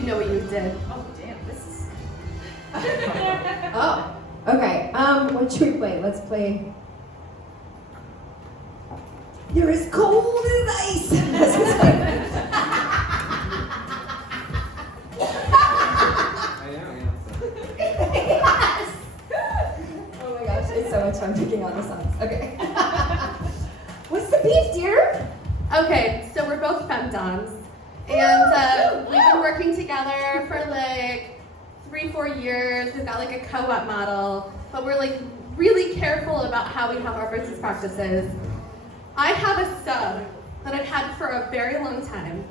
you'd know what you did. Oh, damn, this is... Oh, okay. What should we play? Let's play. You're as cold as ice. Yes. Oh my gosh, it's so much fun picking out the songs. Okay. What's the beef, dear? Okay, so we're both femdoms, and we've been working together for like 3-4 years. We've got like a co-op model, but we're like really careful about how we have our business practices. I have a sub that I've had for a very long time,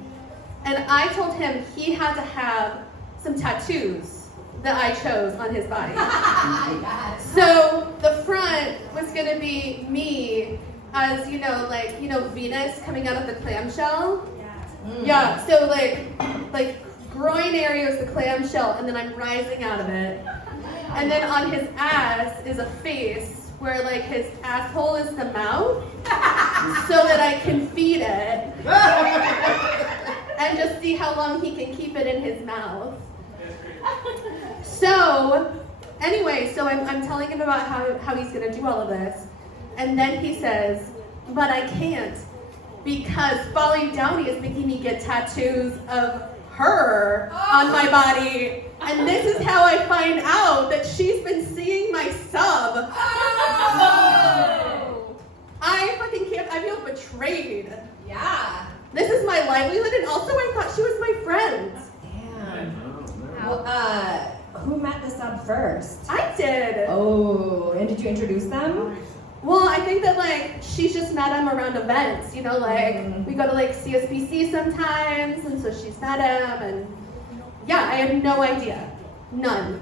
and I told him he had to have some tattoos that I chose on his body. Yes. So the front was gonna be me as, Venus coming out of the clamshell. Yeah, so like groin area is the clamshell, and then I'm rising out of it. And then on his ass is a face where like his asshole is the mouth, so that I can feed it and just see how long he can keep it in his mouth. So anyway, so I'm telling him about how he's gonna do all of this. And then he says, but I can't, because Folly Downey is making me get tattoos of her on my body. And this is how I find out that she's been seeing my sub. I fucking can't, I feel betrayed. Yeah. This is my livelihood, and also I thought she was my friend. Damn. Well, who met the sub first? I did. Oh, and did you introduce them? Well, I think that she's just met him around events, we go to CSBC sometimes, and so she's met him, and yeah, I have no idea. None.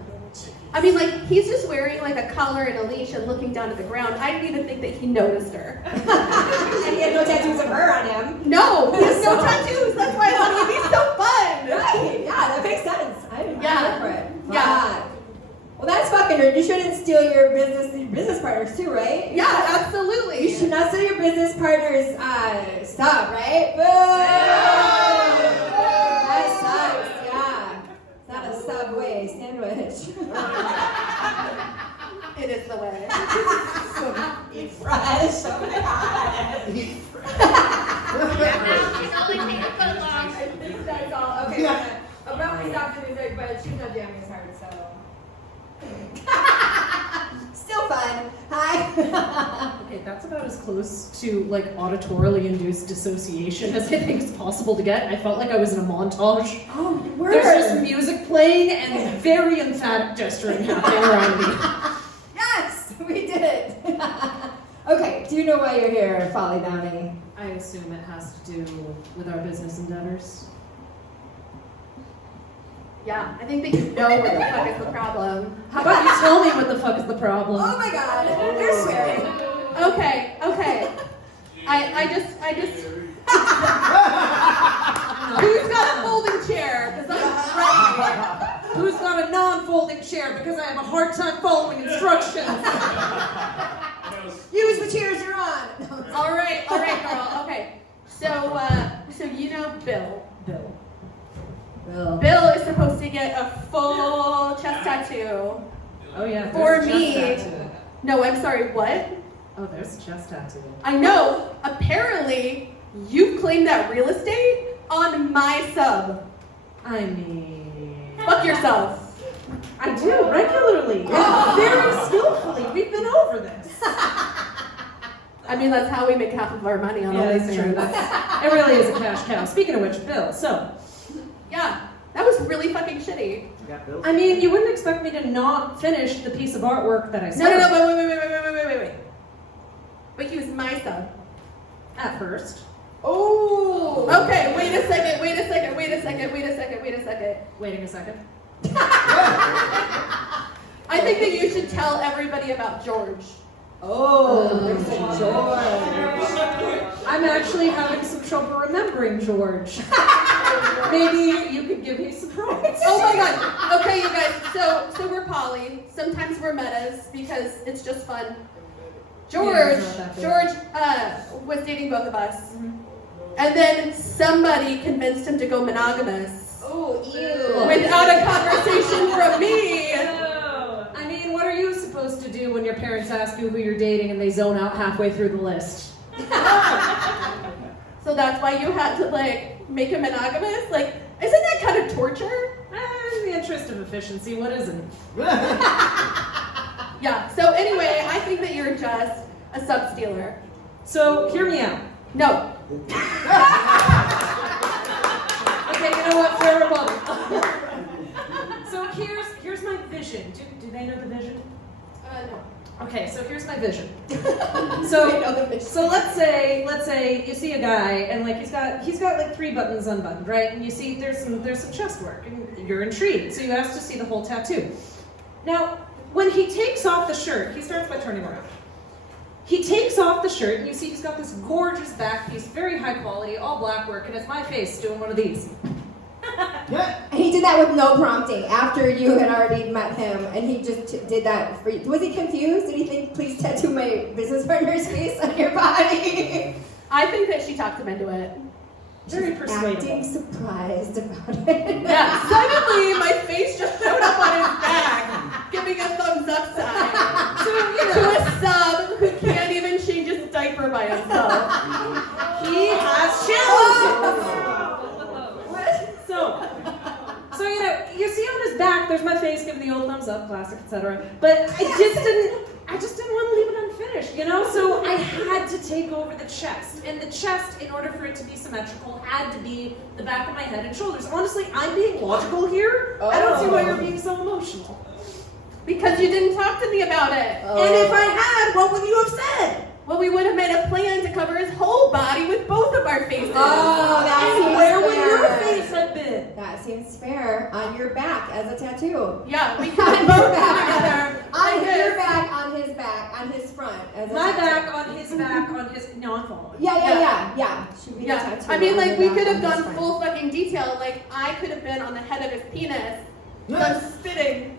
I mean, he's just wearing a collar and a leash and looking down at the ground. I didn't even think that he noticed her. And he had no tattoos of her on him. No, he has no tattoos. That's why I thought it would be so fun. Right, yeah, that makes sense. I'm Yeah. for it. Yeah. Well, that's fucking rude. You shouldn't steal your business partners too, right? Yeah, absolutely. You should not steal your business partner's stuff, right? Boo! That sucks, yeah. It's not a Subway sandwich. It is the way. Eat fresh. Oh my god. She's only taking a foot long. I think that's all. Okay. Yeah. Apparently stop the music, but she's not jamming as hard, so. Still fun. Hi. Okay, that's about as close to auditorily induced dissociation as I think is possible to get. I felt like I was in a montage. Oh, word. There's just music playing and very emphatic gesturing happening around me. Yes, we did it. Okay, do you know why you're here, Folly Downey? I assume it has to do with our business endeavors. Yeah, I think that you know what the fuck is the problem. How about you tell me what the fuck is the problem? Oh my god, you're swearing. Okay. I just. Who's got a folding chair? Because I'm ready. Who's got a non-folding chair because I have a hard time following instructions? Use the chairs you're on. No, All right, girl. Okay. So you know Bill. Bill is supposed to get a full chest tattoo. Oh yeah, For there's a me. chest tattoo. No, I'm sorry, what? Oh, there's a chest tattoo. I know. Apparently, you've claimed that real estate on my sub. I mean... Fuck yourself. I do, regularly. Very skillfully. We've been over this. I mean, that's how we make half of our money on all these that's true. things. It really is a cash cow. Speaking of which, Bill, so... Yeah, that was really fucking shitty. I mean, you wouldn't expect me to not finish the piece of artwork that I No, started. wait. But he was my sub. At first. Oh. Okay, wait a second. Waiting a second. I think that you should tell everybody about George. Oh, there's a George. I'm actually having some trouble remembering George. Maybe you could give me some prompts. Oh my god. Okay, you guys. So we're poly. Sometimes we're metas because it's just fun. George was dating both of us. And then somebody convinced him to go monogamous. Oh, ew. send out a conversation from me. I mean, what are you supposed to do when your parents ask you who you're dating and they zone out halfway through the list? So that's why you had to like make him monogamous? Like, isn't that kind of torture? In the interest of efficiency, what isn't? Yeah, so anyway, I think that you're just a sub-stealer. So, hear me out. No. Okay, you know what? Fair rebuttal. So here's my vision. Do they know the vision? No. Okay, so here's my vision. So let's say you see a guy and like he's got like 3 buttons unbuttoned, right? And you see there's some chest work and you're intrigued, so you ask to see the whole tattoo. Now, when he takes off the shirt, he starts by turning around. He takes off the shirt and you see he's got this gorgeous back piece, very high quality, all black work, and it's my face doing one of these. And he did that with no prompting after you had already met him, and he just did that for you. Was he confused? Did he think, please tattoo my business partner's face on your body? I think that she talked him into it. Very persuasive. Acting surprised about it. Yeah, suddenly my face just showed up on his back, giving a thumbs up sign. To a sub who can't even change his diaper by himself. He has chills. So you know, you see on his back, there's my face giving the old thumbs up, classic, etc. But I just didn't want to leave it unfinished, you know? So I had to take over the chest. And the chest, in order for it to be symmetrical, had to be the back of my head and shoulders. Honestly, I'm being logical here. I don't see why you're being so emotional. Because you didn't talk to me about it. And if I had, what would you have said? Well, we would have made a plan to cover his whole body with both of our faces. Oh, that seems Where would fair. your face have been? That seems fair. On your back as a tattoo. Yeah, we could have both come together. On like your this. back, on his front as a My tattoo. back, on his, no, I'm following. Yeah. Should be the Yeah, tattoo I mean, on like, your we back could on have his gone front. full fucking detail. Like, I could have been on the head of his penis. I'm spitting.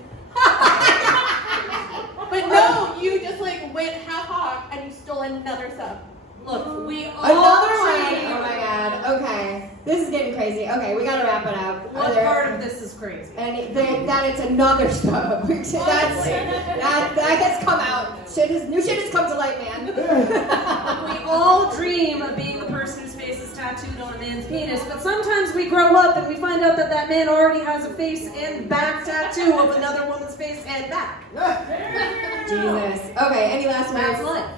But no, you just, like, went half-hawk and you stole another sub. Look, we all Another one. dream. Oh my god. Okay. This is getting crazy. Okay, we gotta wrap it up. What part of this is crazy? And that it's another sub. that gets come out. New shit has come to light, man. We all dream of being the person whose face is tattooed on a man's penis, but sometimes we grow up and we find out that that man already has a face and back tattoo of another woman's face and back. Jesus. Okay, any last That's words? life.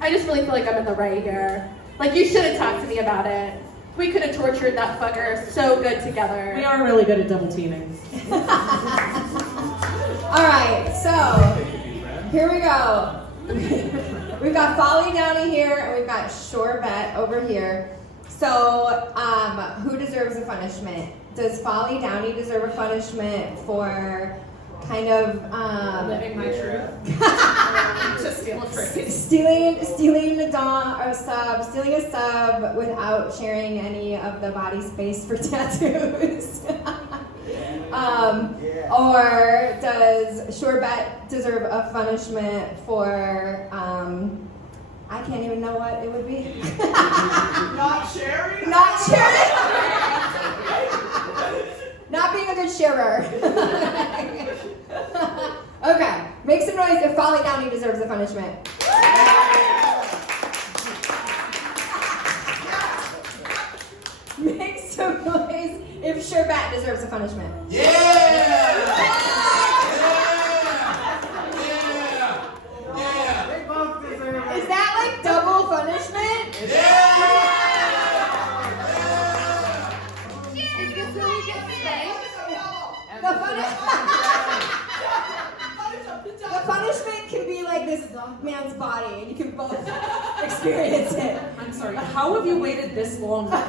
I just really feel like I'm in the right here. Like, you should have talked to me about it. We could have tortured that fucker so good together. We are really good at double teaming. Alright, so here we go. We've got Folly Downey here and we've got Shorebet over here. So, who deserves a punishment? Does Folly Downey deserve a punishment for kind of Living my truth. To steal a phrase. stealing a sub without sharing any of the body space for tattoos? Or does Shorebet deserve a punishment for I can't even know what it would be. Not sharing? Not sharing? Not being a good sharer. Okay, make some noise if Folly Downey deserves a punishment. Make some noise if Shorebet deserves a punishment. They both deserve it. Is that like double punishment? Is this where we get spanked? The punishment can be like this man's body, and you can both experience it. I'm sorry, how have you waited this long? Oh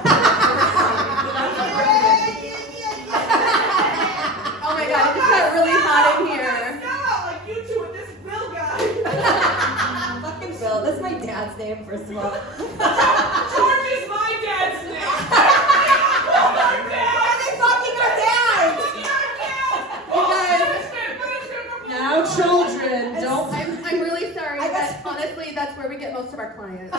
my god, it just got really hot in here. Like you two and this Bill guy. Fucking Bill. That's my dad's name, first of all. George is my dad's name. Why are they fucking our dads? Now, children, don't. I'm really sorry, I guess- but honestly, that's where we get most of our clients.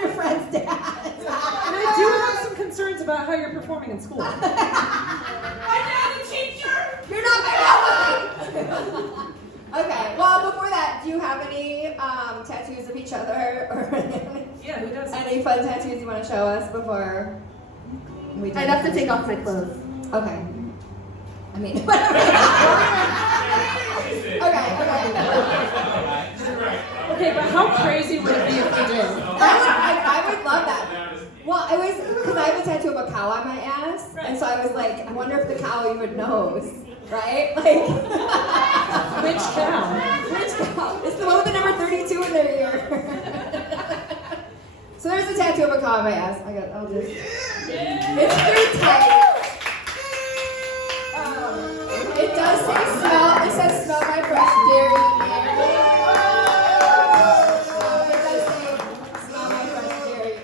Your friend's dad. And I do have some concerns about how you're performing in school. My dad's a teacher. You're not my dad. Okay. Well, before that, do you have any tattoos of each other or Yeah, who does? any fun tattoos you want to show us before we do? I'd have to take off my clothes. Okay. I mean, okay. Okay, but how crazy would it be if we did? I would love that. Well, it was because I have a tattoo of a cow on my ass, and so I was like, I wonder if the cow even knows, right? Like, Which cow? which cow? It's the one with the number 32 in their ear. So there's a tattoo of a cow on my ass. I'll just. It's pretty tight. It does say smell. It says smell my fresh dairy. It does say smell my fresh dairy.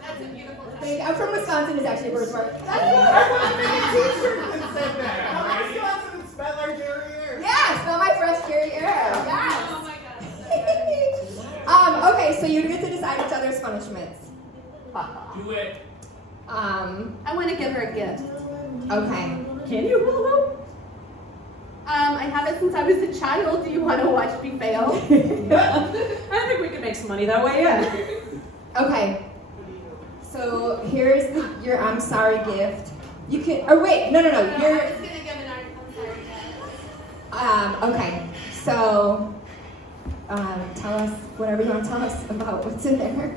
That's a beautiful I'm from Wisconsin. Is actually a birthmark. I want to make a t-shirt that said that. How about Wisconsin smell our dairy air? Yeah, smell my fresh dairy air. Yes. Oh my god. Okay, so you get to decide each other's punishments. Do it. I want to give her a gift. Okay. Can you hula hoop? I have it since I was a child. Do you want to watch me fail? I think we could make some money that way, yeah. Okay. So here's your I'm sorry gift. You can. Oh wait, no. I'm just gonna give an I'm sorry. Okay. So, tell us whatever you want to tell us about what's in there.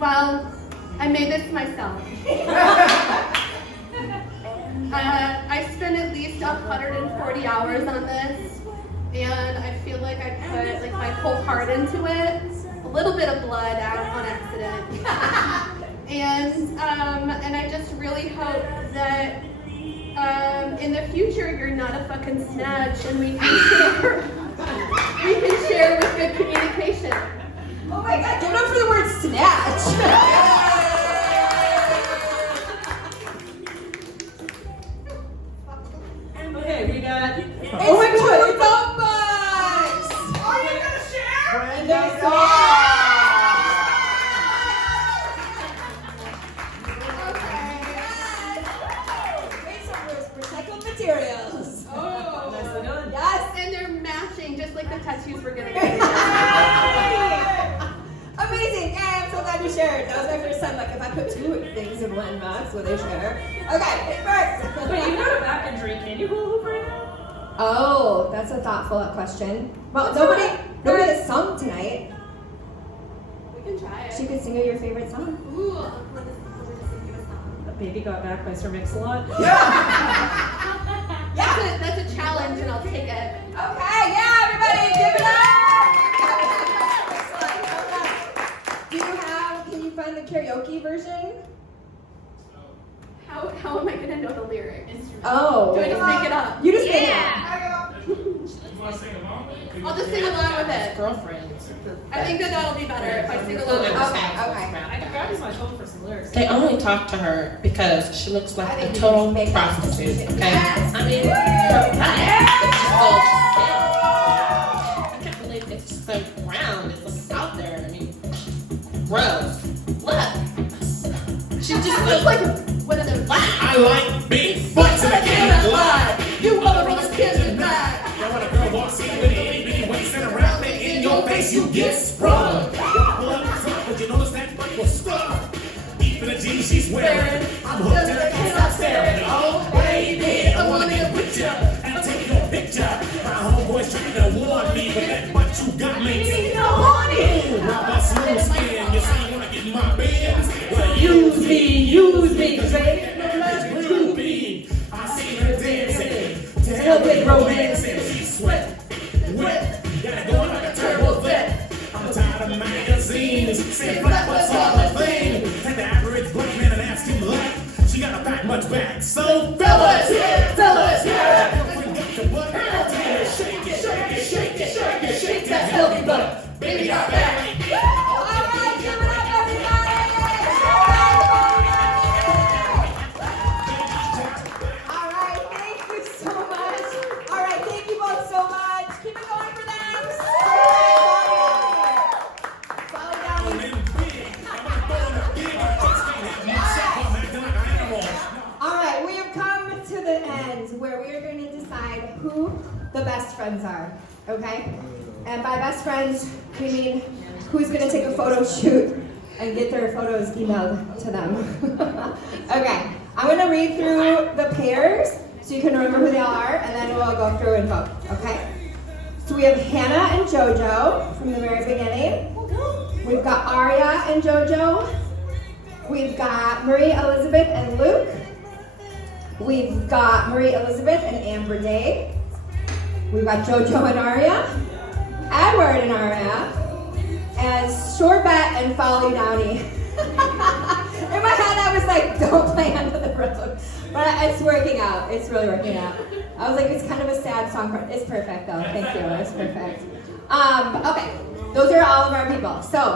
Well, I made this myself. I spent at least 140 hours on this, and I feel like I put like my whole heart into it. A little bit of blood out on accident, and I just really hope that in the future you're not a fucking snatch, and we can share with good communication. Oh my God! Give it up for the word snatch. Okay, we got. It's Oh my god! $2. Are you gonna share? There's recycled materials. Oh. Nicely done. Yes. And they're matching, just like the tattoos we're gonna get. Amazing. Yay, I'm so glad you shared. That was my first time. Like, if I put two things in one box, will they share? Okay, it works. Wait, you've got a back injury. Can you hula hoop right now? Oh, that's a thoughtful question. Well, nobody has sung tonight. We can try it. She could sing you your favorite song. Ooh, I'm gonna sing you a song. A baby got back by Sir Mix-a-Lot. That's a challenge, and I'll take it. Okay, yeah, everybody, give it up! Can you find the karaoke version? How am I gonna know the lyrics? Oh. Do I just make it up? You just make it up. You want to sing along? I'll just sing along with it. Girlfriend. I think that'll be better if I sing along with it. Okay. I can grab you my phone for some lyrics. They only talk to her because she looks like I a think you total just make it. prostitute. Okay. Yes. I mean, her back is so I can't believe it's so round. It's just out there. I mean, gross. Look. She just It's looks like one of those. I like big butts and I can't lie. You wanna roll the kids and back. Now when a girl walks in with an itty bitty waist and a round thing in your face, you get sprung. Pull up the top, but you notice that butt was stuck. Deep in the jeans she's wearing, I'm hooked and I can't stop staring. Oh baby, I wanna get with ya and take your picture. My homeboy's trying to warn me, but that butt you got makes me no horny. Now my smooth skin, you say you wanna get in my bed? Well, use me, cause baby, no less groovy. I see her dancing, to hell with romancing. She's sweat, wet, got it going like a turbo vet. I'm tired of magazines, saying black what's all a thing. And the average black man and ask him like, she got a pack much back. So fellas, fellas, bring up your butt, shake it, shake it, shake it, shake it, shake that healthy butt. Baby, I'm back. Alright, give it up, everybody! Alright, thank you so much. Alright, thank you both so much. Keep it going for them. Follow down. best friends are, okay? And by best friends, we mean who's gonna take a photo shoot and get their photos emailed to them. Okay, I'm gonna read through the pairs so you can remember who they are, and then we'll go through and vote, okay? So we have Hannah and JoJo from the very beginning. We've got Aria and JoJo. We've got Marie Elizabeth and Luke. We've got Marie Elizabeth and Amber Day. We've got JoJo and Aria. Edward and Aria. And Shorbet and Folly Downey. In my head I was like, don't play under the road. But it's working out. It's really working out. I was like, it's kind of a sad song. It's perfect though. Thank you. It's perfect. Okay. Those are all of our people. So